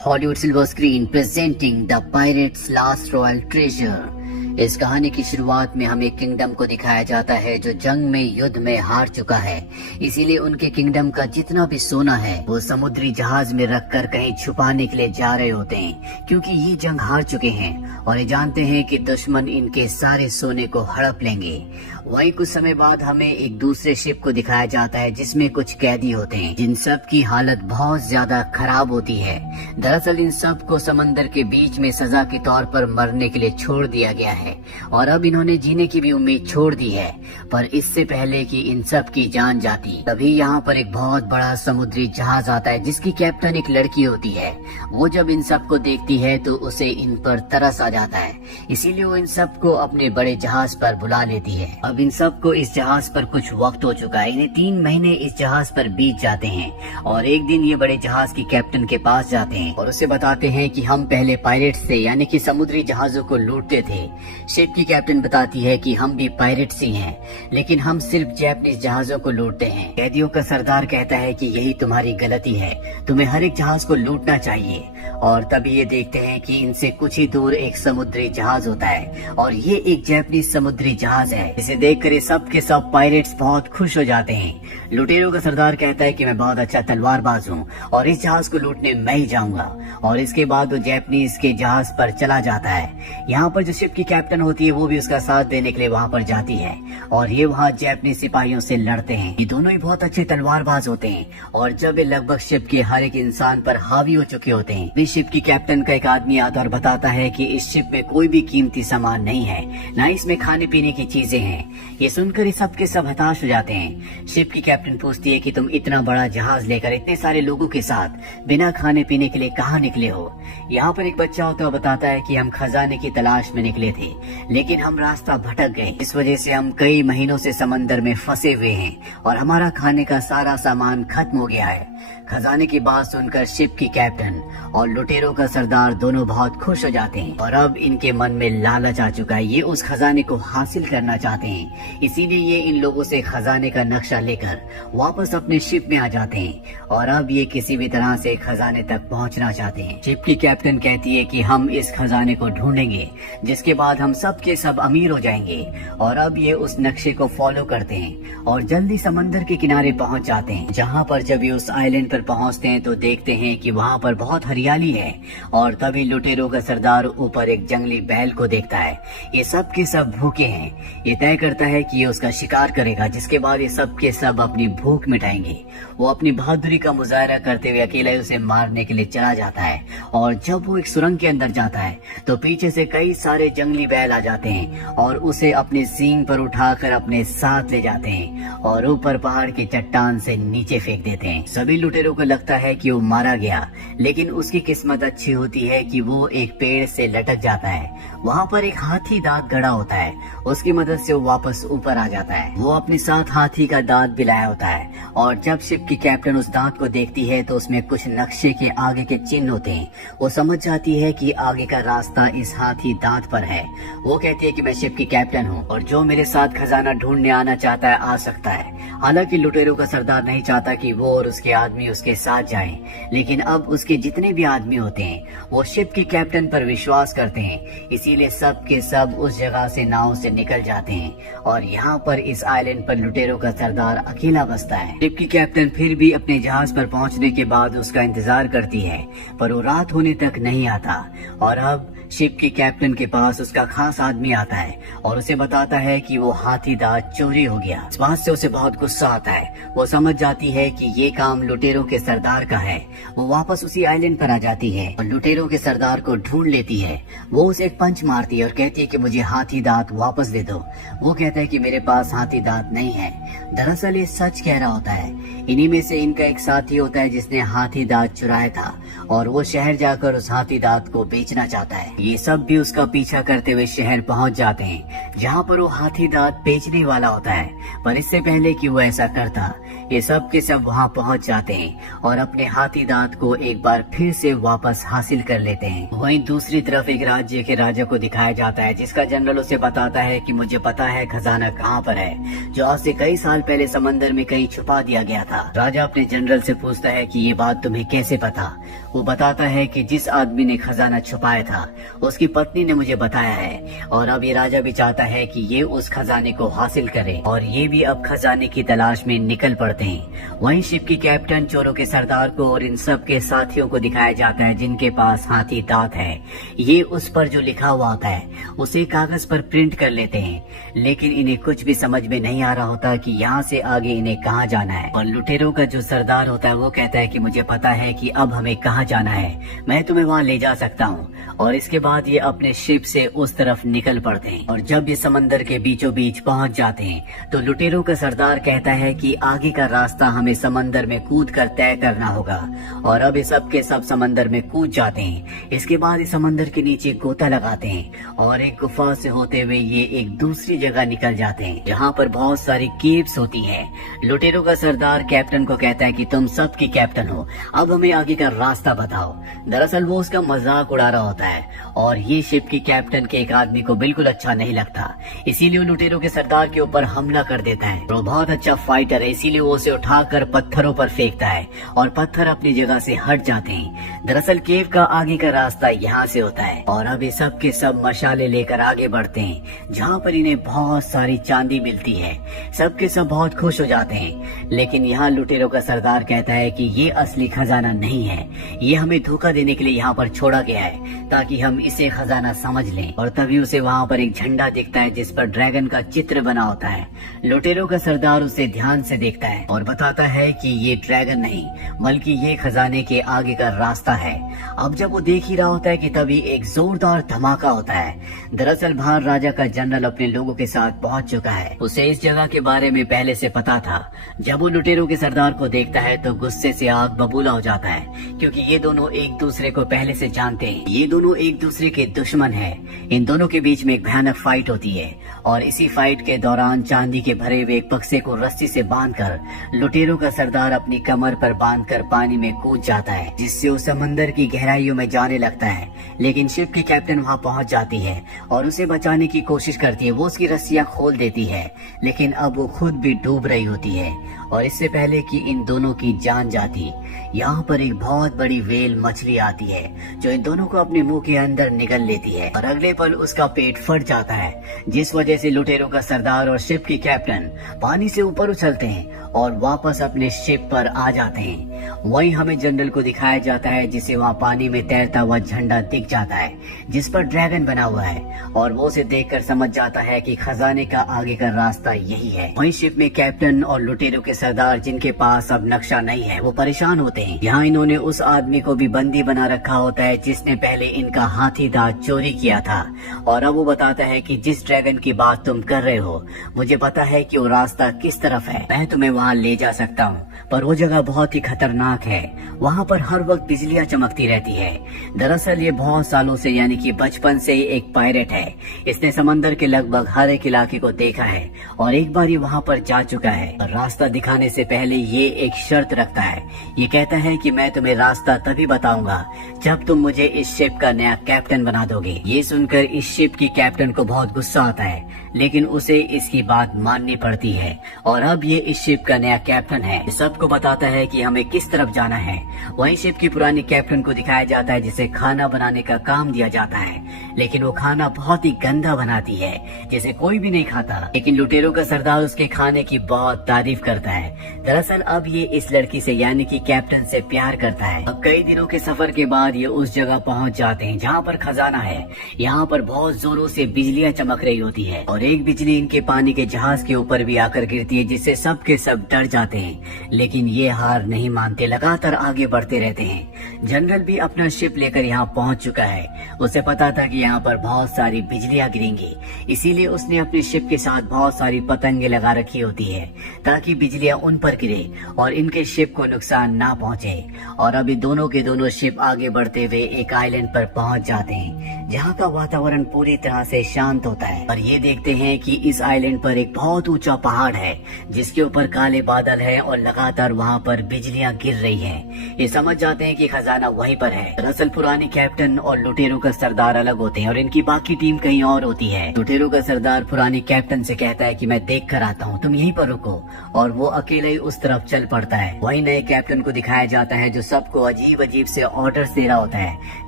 Hollywood silver screen presenting the pirates last royal treasure. इस कहानी की शुरुआत में हमें किंगडम को दिखाया जाता है जो जंग में युद्ध में हार चुका है। इसीलिए उनके किंगडम का जितना भी सोना है वो समुद्री जहाज में रखकर कहीं छुपाने के लिए जा रहे होते हैं, क्योंकि ये जंग हार चुके हैं और ये जानते हैं कि दुश्मन इनके सारे सोने को हड़प लेंगे। वहीं कुछ समय बाद हमें एक दूसरे शिप को दिखाया जाता है जिसमें कुछ कैदी होते हैं, जिन सब की हालत बहुत ज्यादा खराब होती है। दरअसल इन सब को समंदर के बीच में सजा के तौर पर मरने के लिए छोड़ दिया गया है और अब इन्होंने जीने की भी उम्मीद छोड़ दी है। पर इससे पहले कि इन सब की जान जाती, तभी यहाँ पर एक बहुत बड़ा समुद्री जहाज आता है जिसकी कैप्टन एक लड़की होती है। वो जब इन सब को देखती है तो उसे इन पर तरस आ जाता है, इसीलिए वो इन सब को अपने बड़े जहाज पर बुला लेती है। अब इन सब को इस जहाज पर कुछ वक्त हो चुका है, इन्हें 3 महीने इस जहाज पर बीत जाते हैं और एक दिन ये बड़े जहाज की कैप्टन के पास जाते हैं और उसे बताते हैं कि हम पहले पायरेट्स थे, यानी कि समुद्री जहाजों को लूटते थे। शिप की कैप्टन बताती है कि हम भी पायरेट्स ही हैं, लेकिन हम सिर्फ जैपनीज जहाजों को लूटते हैं। कैदियों का सरदार कहता है कि यही तुम्हारी गलती है, तुम्हें हर एक जहाज को लूटना चाहिए। और तभी ये देखते हैं कि इनसे कुछ ही दूर एक समुद्री जहाज होता है और ये एक जैपनीज समुद्री जहाज है। इसे देखकर ये सब के सब पायरेट्स बहुत खुश हो जाते हैं। लुटेरों का सरदार कहता है कि मैं बहुत अच्छा तलवारबाज हूँ और इस जहाज को लूटने मैं ही जाऊंगा। और इसके बाद वो जैपनीज के जहाज पर चला जाता है। यहाँ पर जो शिप की कैप्टन होती है वो भी उसका साथ देने के लिए वहाँ पर जाती है और ये वहाँ जैपनीज सिपाहियों से लड़ते हैं। ये दोनों ही बहुत अच्छे तलवारबाज होते हैं और जब ये लगभग शिप के हर एक इंसान पर हावी हो चुके होते हैं, इस शिप की कैप्टन का एक आदमी आता और बताता है कि इस शिप में कोई भी कीमती सामान नहीं है, न इसमें खाने पीने की चीजें हैं। ये सुनकर ये सब के सब हताश हो जाते हैं। शिप की कैप्टन पूछती है कि तुम इतना बड़ा जहाज लेकर इतने सारे लोगों के साथ बिना खाने पीने के लिए कहाँ निकले हो। यहाँ पर एक बच्चा होता है, बताता है कि हम खजाने की तलाश में निकले थे, लेकिन हम रास्ता भटक गए। इस वजह से हम कई महीनों से समंदर में फंसे हुए हैं और हमारा खाने का सारा सामान खत्म हो गया है। खजाने की बात सुनकर शिप की कैप्टन और लुटेरों का सरदार दोनों बहुत खुश हो जाते हैं और अब इनके मन में लालच आ चुका है, ये उस खजाने को हासिल करना चाहते हैं। इसीलिए ये इन लोगों से खजाने का नक्शा लेकर वापस अपने शिप में आ जाते हैं और अब ये किसी भी तरह से खजाने तक पहुंचना चाहते हैं। शिप की कैप्टन कहती है कि हम इस खजाने को ढूंढेंगे, जिसके बाद हम सब के सब अमीर हो जाएंगे। और अब ये उस नक्शे को फॉलो करते हैं और जल्दी समंदर के किनारे पहुंच जाते हैं। जहां पर जब ये उस आइलैंड पर पहुंचते हैं तो देखते हैं कि वहां पर बहुत हरियाली है और तभी लुटेरों का सरदार ऊपर एक जंगली बैल को देखता है। ये सब के सब भूखे हैं। ये तय करता है कि ये उसका शिकार करेगा, जिसके बाद ये सब के सब अपनी भूख मिटाएंगे। वो अपनी बहादुरी का मुजाहरा करते हुए अकेला ही उसे मारने के लिए चला जाता है और जब वो एक सुरंग के अंदर जाता है तो पीछे से कई सारे जंगली बैल आ जाते हैं और उसे अपने सींग पर उठाकर अपने साथ ले जाते हैं और ऊपर पहाड़ की चट्टान से नीचे फेंक देते हैं। सभी लुटेरों को लगता है कि वो मारा गया, लेकिन उसकी किस्मत अच्छी होती है कि वो एक पेड़ से लटक जाता है। वहाँ पर एक हाथी दांत गड़ा होता है, उसकी मदद से वो वापस ऊपर आ जाता है। वो अपने साथ हाथी का दांत भी लाया होता है और जब शिप की कैप्टन उस दांत को देखती है तो उसमें कुछ नक्शे के आगे के चिन्ह होते हैं। वो समझ जाती है कि आगे का रास्ता इस हाथी दांत पर है। वो कहती है कि मैं शिप की कैप्टन हूँ और जो मेरे साथ खजाना ढूंढने आना चाहता है आ सकता है। हालांकि लुटेरों का सरदार नहीं चाहता कि वो और उसके आदमी उसके साथ जाएं, लेकिन अब उसके जितने भी आदमी होते हैं वो शिप की कैप्टन पर विश्वास करते हैं, इसीलिए सब के सब उस जगह से नाव से निकल जाते हैं और यहाँ पर इस आइलैंड पर लुटेरों का सरदार अकेला बसता है। शिप की कैप्टन फिर भी अपने जहाज पर पहुंचने के बाद उसका इंतजार करती है, पर वो रात होने तक नहीं आता और अब शिप की कैप्टन के पास उसका खास आदमी आता है और उसे बताता है कि वो हाथी दांत चोरी हो गया। इस बात से उसे बहुत गुस्सा आता है। वो समझ जाती है कि ये काम लुटेरों के सरदार का है। वो वापस उसी आइलैंड पर आ जाती है और लुटेरों के सरदार को ढूंढ लेती है। वो उसे एक पंच मारती है और कहती है कि मुझे हाथी दांत वापस दे दो। वो कहता है कि मेरे पास हाथी दांत नहीं है। दरअसल ये सच कह रहा होता है। इन्हीं में से इनका एक साथी होता है जिसने हाथी दांत चुराया था और वो शहर जाकर उस हाथी दांत को बेचना चाहता है। ये सब भी उसका पीछा करते हुए शहर पहुंच जाते हैं, जहां पर वो हाथी दांत बेचने वाला होता है। पर इससे पहले कि वो ऐसा करता, ये सब के सब वहाँ पहुँच जाते हैं और अपने हाथी दांत को एक बार फिर से वापस हासिल कर लेते हैं। वहीं दूसरी तरफ एक राज्य के राजा को दिखाया जाता है, जिसका जनरल उसे बताता है कि मुझे पता है खजाना कहाँ पर है, जो आज से कई साल पहले समंदर में कहीं छुपा दिया गया था। राजा अपने जनरल से पूछता है कि ये बात तुम्हें कैसे पता। वो बताता है कि जिस आदमी ने खजाना छुपाया था उसकी पत्नी ने मुझे बताया है, और अब ये राजा भी चाहता है कि ये उस खजाने को हासिल करे, और ये भी अब खजाने की तलाश में निकल पड़ते हैं। वहीं शिप की कैप्टन, चोरों के सरदार को और इन सब के साथियों को दिखाया जाता है जिनके पास हाथी दांत है। ये उस पर जो लिखा हुआ होता है उसे कागज पर प्रिंट कर लेते हैं, लेकिन इन्हें कुछ भी समझ में नहीं आ रहा होता कि यहाँ से आगे इन्हें कहाँ जाना है। और लुटेरों का जो सरदार होता है वो कहता है कि मुझे पता है कि अब हमें कहाँ जाना है, मैं तुम्हें वहाँ ले जा सकता हूँ। और इसके बाद ये अपने शिप से उस तरफ निकल पड़ते हैं, और जब ये समंदर के बीचों बीच पहुँच जाते हैं तो लुटेरों का सरदार कहता है कि आगे का रास्ता हमें समंदर में कूद कर तय करना होगा। और अब ये सब के सब समंदर में कूद जाते हैं। इसके बाद इस समंदर के नीचे गोता लगाते हैं और एक गुफा से होते हुए ये एक दूसरी जगह निकल जाते हैं जहाँ पर बहुत सारी केव्स होती हैं। लुटेरों का सरदार कैप्टन को कहता है कि तुम सब की कैप्टन हो, अब हमें आगे का रास्ता बताओ। दरअसल वो उसका मजाक उड़ा रहा होता है, और ये शिप की कैप्टन के एक आदमी को बिल्कुल अच्छा नहीं लगता, इसीलिए वो लुटेरों के सरदार के ऊपर हमला कर देता है। वो बहुत अच्छा फाइटर है, इसीलिए वो उसे उठाकर पत्थरों पर फेंकता है और पत्थर अपनी जगह से हट जाते हैं। दरअसल केव का आगे का रास्ता यहाँ से होता है, और अब ये सब के सब मशाले लेकर आगे बढ़ते हैं जहाँ पर इन्हें बहुत सारी चांदी मिलती है। सब के सब बहुत खुश हो जाते हैं, लेकिन यहाँ लुटेरों का सरदार कहता है कि ये असली खजाना नहीं है, ये हमें धोखा देने के लिए यहाँ पर छोड़ा गया है ताकि हम इसे खजाना समझ लें। और तभी उसे वहाँ पर एक झंडा दिखता है जिस पर ड्रैगन का चित्र बना होता है। लुटेरों का सरदार उसे ध्यान से देखता है और बताता है कि ये ड्रैगन नहीं बल्कि ये खजाने के आगे का रास्ता है। अब जब वो देख ही रहा होता है कि तभी एक जोरदार धमाका होता है। दरअसल बाहर राजा का जनरल अपने लोगों के साथ पहुंच चुका है, उसे इस जगह के बारे में पहले से पता था। जब वो लुटेरों के सरदार को देखता है तो गुस्से से आग बबूला हो जाता है, क्योंकि ये दोनों एक दूसरे को पहले से जानते हैं। ये दोनों एक दूसरे के दुश्मन हैं। इन दोनों के बीच में एक भयानक फाइट होती है, और इसी फाइट के दौरान चांदी के भरे हुए एक बक्से को रस्सी से बांधकर लुटेरों का सरदार अपनी कमर पर बांधकर पानी में कूद जाता है, जिससे वो समंदर की गहराइयों में जाने लगता है। लेकिन शिप की कैप्टन वहाँ पहुँच जाती है और उसे बचाने की कोशिश करती है। वो उसकी रस्सियाँ खोल देती है, लेकिन अब वो खुद भी डूब रही होती है। और इससे पहले कि इन दोनों की जान जाती, यहाँ पर एक बहुत बड़ी व्हेल मछली आती है जो इन दोनों को अपने मुंह के अंदर निगल लेती है, और अगले पल उसका पेट फट जाता है, जिस वजह से लुटेरों का सरदार और शिप की कैप्टन पानी से ऊपर उछलते हैं और वापस अपने शिप पर आ जाते हैं। वहीं हमें जनरल को दिखाया जाता है जिसे वहाँ पानी में तैरता हुआ झंडा दिख जाता है जिस पर ड्रैगन बना हुआ है, और वो उसे देखकर समझ जाता है कि खजाने का आगे का रास्ता यही है। वहीं शिप में कैप्टन और लुटेरों के सरदार, जिनके पास अब नक्शा नहीं है, वो परेशान होते हैं। यहाँ इन्होंने उस आदमी को भी बंदी बना रखा होता है जिसने पहले इनका हाथी दांत चोरी किया था, और अब वो बताता है कि जिस ड्रैगन की बात तुम कर रहे हो मुझे पता है कि वो रास्ता किस तरफ है, मैं तुम्हें वहाँ ले जा सकता हूँ, पर वो जगह बहुत ही खतरनाक है। वहाँ पर हर वक्त बिजलियाँ चमकती रहती है। दरअसल ये बहुत सालों से यानी कि बचपन से ही एक पायरेट है। इसने समंदर के लगभग हर एक इलाके को देखा है और एक बार ये वहाँ पर जा चुका है। रास्ता दिखाने से पहले ये एक शर्त रखता है। ये कहता है कि मैं तुम्हें रास्ता तभी बताऊंगा जब तुम मुझे इस शिप का नया कैप्टन बना दोगे। ये सुनकर इस शिप की कैप्टन को बहुत गुस्सा आता है, लेकिन उसे इसकी बात माननी पड़ती है, और अब ये इस शिप का नया कैप्टन है। सबको बताता है कि हमें किस तरफ जाना है। वहीं शिप की पुरानी कैप्टन को दिखाया जाता है जिसे खाना बनाने का काम दिया जाता है, लेकिन वो खाना बहुत ही गंदा बनाती है जिसे कोई भी नहीं खाता। लेकिन लुटेरों का सरदार उसके खाने की बहुत तारीफ करता है। दरअसल अब ये इस लड़की से यानी कि कैप्टन से प्यार करता है। अब कई दिनों के सफर के बाद ये उस जगह पहुंच जाते हैं जहाँ पर खजाना है। यहाँ पर बहुत जोरों से बिजलियाँ चमक रही होती है, और एक बिजली इनके पानी के जहाज के ऊपर भी आकर गिरती है, जिससे सब के सब डर जाते हैं। लेकिन ये हार नहीं मानते, लगातार आगे बढ़ते रहते हैं। जनरल भी अपना शिप लेकर यहाँ पहुंच चुका है। उसे पता था कि यहाँ पर बहुत सारी बिजलियां गिरेंगी। इसीलिए उसने अपने शिप के साथ बहुत सारी पतंगे लगा रखी होती है ताकि बिजलियां उन पर गिरे और इनके शिप को नुकसान ना पहुंचे। और अभी दोनों के दोनों शिप आगे बढ़ते हुए एक आइलैंड पर पहुंच जाते हैं जहाँ का वातावरण पूरी तरह से शांत होता है। और ये देखते हैं कि इस आइलैंड पर एक बहुत ऊंचा पहाड़ है जिसके ऊपर काले बादल है और लगातार वहाँ पर बिजलियां गिर रही हैं। ये समझ जाते हैं कि खजाना वहीं पर है। दरअसल पुराने कैप्टन और लुटेरों का सरदार अलग होते हैं और इनकी बाकी टीम कहीं और होती है। लुटेरों का सरदार पुराने कैप्टन से कहता है कि मैं देख कर आता हूँ, तुम यहीं पर रुको, और वो अकेले ही उस तरफ चल पड़ता है। वही नए कैप्टन को दिखाया जाता है जो सबको अजीब अजीब से ऑर्डर्स दे रहा होता है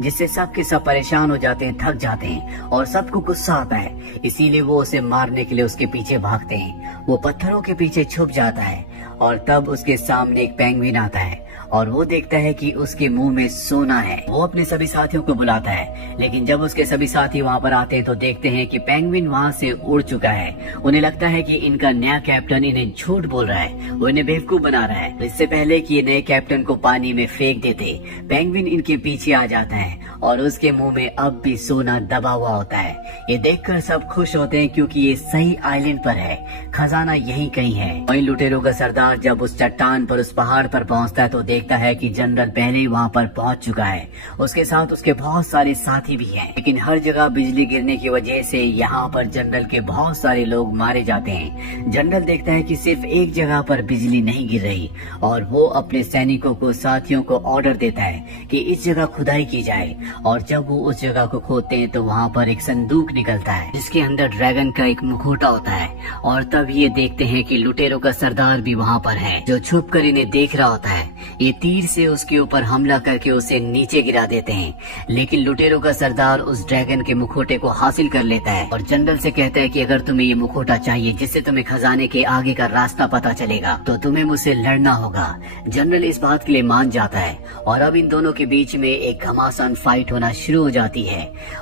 जिससे सबके सब परेशान हो जाते हैं, थक जाते हैं और सबको गुस्सा आता है। इसीलिए वो उसे मारने के लिए उसके पीछे भागते हैं। वो पत्थरों के पीछे छुप जाता है और तब उसके सामने एक पेंगुइन आता है और वो देखता है कि उसके मुंह में सोना है। वो अपने सभी साथियों को बुलाता है, लेकिन जब उसके सभी साथी वहाँ पर आते हैं तो देखते हैं कि पेंगुइन वहाँ से उड़ चुका है। उन्हें लगता है कि इनका नया कैप्टन इन्हें झूठ बोल रहा है, वो इन्हें बेवकूफ बना रहा है। इससे पहले कि ये नए कैप्टन को पानी में फेंक देते, पेंगुइन इनके पीछे आ जाता है और उसके मुंह में अब भी सोना दबा हुआ होता है। ये देखकर सब खुश होते हैं क्योंकि ये सही आइलैंड पर है, खजाना यहीं कहीं है। वहीं लुटेरों का सरदार जब उस चट्टान पर, उस पहाड़ पर पहुंचता है तो देखता है कि जनरल पहले ही वहां पर पहुंच चुका है। उसके साथ उसके बहुत सारे साथी भी हैं, लेकिन हर जगह बिजली गिरने की वजह से यहाँ पर जनरल के बहुत सारे लोग मारे जाते हैं। जनरल देखता है कि सिर्फ एक जगह पर बिजली नहीं गिर रही और वो अपने सैनिकों को, साथियों को ऑर्डर देता है कि इस जगह खुदाई की जाए। और जब वो उस जगह को खोदते हैं तो वहाँ पर एक संदूक निकलता है जिसके अंदर ड्रैगन का एक मुखौटा होता है। और तब ये देखते हैं कि लुटेरों का सरदार भी वहाँ पर है जो छुप कर इन्हें देख रहा होता है। ये तीर से उसके ऊपर हमला करके उसे नीचे गिरा देते हैं, लेकिन लुटेरों का सरदार उस ड्रैगन के मुखौटे को हासिल कर लेता है और जनरल से कहता है कि अगर तुम्हें ये मुखौटा चाहिए जिससे तुम्हें खजाने के आगे का रास्ता पता चलेगा तो तुम्हें मुझसे लड़ना होगा। जनरल इस बात के लिए मान जाता है और अब इन दोनों के बीच में एक घमासान फाइट होना शुरू हो जाती है।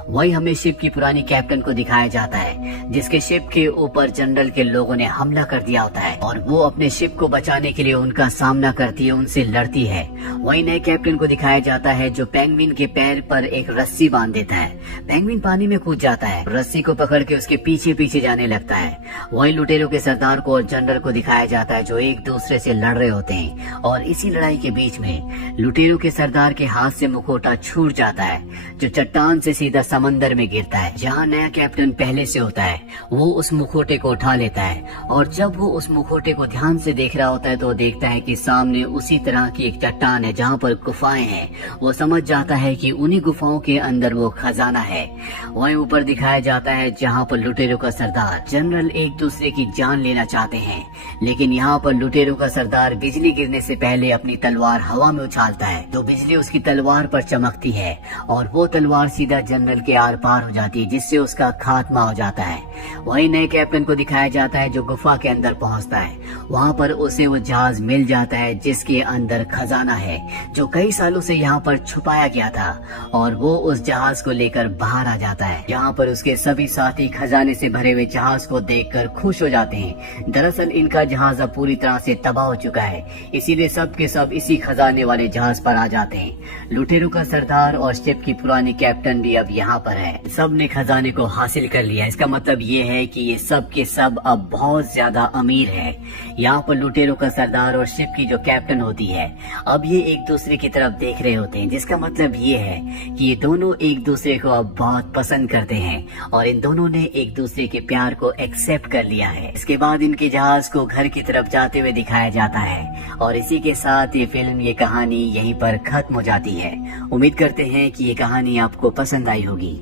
वही हमें शिप की पुरानी कैप्टन को दिखाया जाता है जिसके शिप के ऊपर जनरल के लोगों ने हमला कर दिया होता है और वो अपने शिप को बचाने के लिए उनका सामना करती है, उनसे लड़ती है। वही नए कैप्टन को दिखाया जाता है जो पेंगुइन के पैर पर एक रस्सी बांध देता है। पेंगुइन पानी में कूद जाता है, रस्सी को पकड़ के उसके पीछे पीछे जाने लगता है। वही लुटेरों के सरदार को और जनरल को दिखाया जाता है जो एक दूसरे से लड़ रहे होते हैं और इसी लड़ाई के बीच में लुटेरों के सरदार के हाथ से मुखौटा छूट जाता है जो चट्टान से सीधा समंदर में गिरता है। जहाँ नया कैप्टन पहले से होता है वो उस मुखौटे को उठा लेता है और जब वो उस मुखौटे को ध्यान से देख रहा होता है तो देखता है कि सामने उसी तरह की एक चट्टान है जहाँ पर गुफाएं हैं। वो समझ जाता है कि उन्हीं गुफाओं के अंदर वो खजाना है। वहीं ऊपर दिखाया जाता है जहाँ पर लुटेरों का सरदार जनरल एक दूसरे की जान लेना चाहते हैं, लेकिन यहाँ पर लुटेरों का सरदार बिजली गिरने से पहले अपनी तलवार हवा में उछालता है तो बिजली उसकी तलवार पर चमकती है और वो तलवार सीधा जनरल के आर पार हो जाती है जिससे उसका खात्मा हो जाता है। वही नए कैप्टन को दिखाया जाता है जो गुफा के अंदर पहुंचता है। वहाँ पर उसे वो जहाज मिल जाता है जिसके अंदर खजाना है जो कई सालों से यहाँ पर छुपाया गया था और वो उस जहाज को लेकर बाहर आ जाता है। यहाँ पर उसके सभी साथी खजाने से भरे हुए जहाज को देखकर खुश हो जाते हैं। दरअसल इनका जहाज अब पूरी तरह से तबाह हो चुका है, इसीलिए सब के सब इसी खजाने वाले जहाज पर आ जाते हैं। लुटेरों का सरदार और शिप की पुरानी कैप्टन भी अब यहाँ पर है। सब ने खजाने को हासिल कर लिया। इसका मतलब ये है कि ये सब के सब अब बहुत ज्यादा अमीर है। यहाँ पर लुटेरों का सरदार और शिप की जो कैप्टन होती है अब ये एक दूसरे की तरफ देख रहे होते हैं, जिसका मतलब ये है कि ये दोनों एक दूसरे को अब बहुत पसंद करते हैं और इन दोनों ने एक दूसरे के प्यार को एक्सेप्ट कर लिया है। इसके बाद इनके जहाज को घर की तरफ जाते हुए दिखाया जाता है और इसी के साथ ये फिल्म, ये कहानी यहीं पर खत्म हो जाती है। उम्मीद करते हैं कि ये कहानी आपको पसंद आई होगी।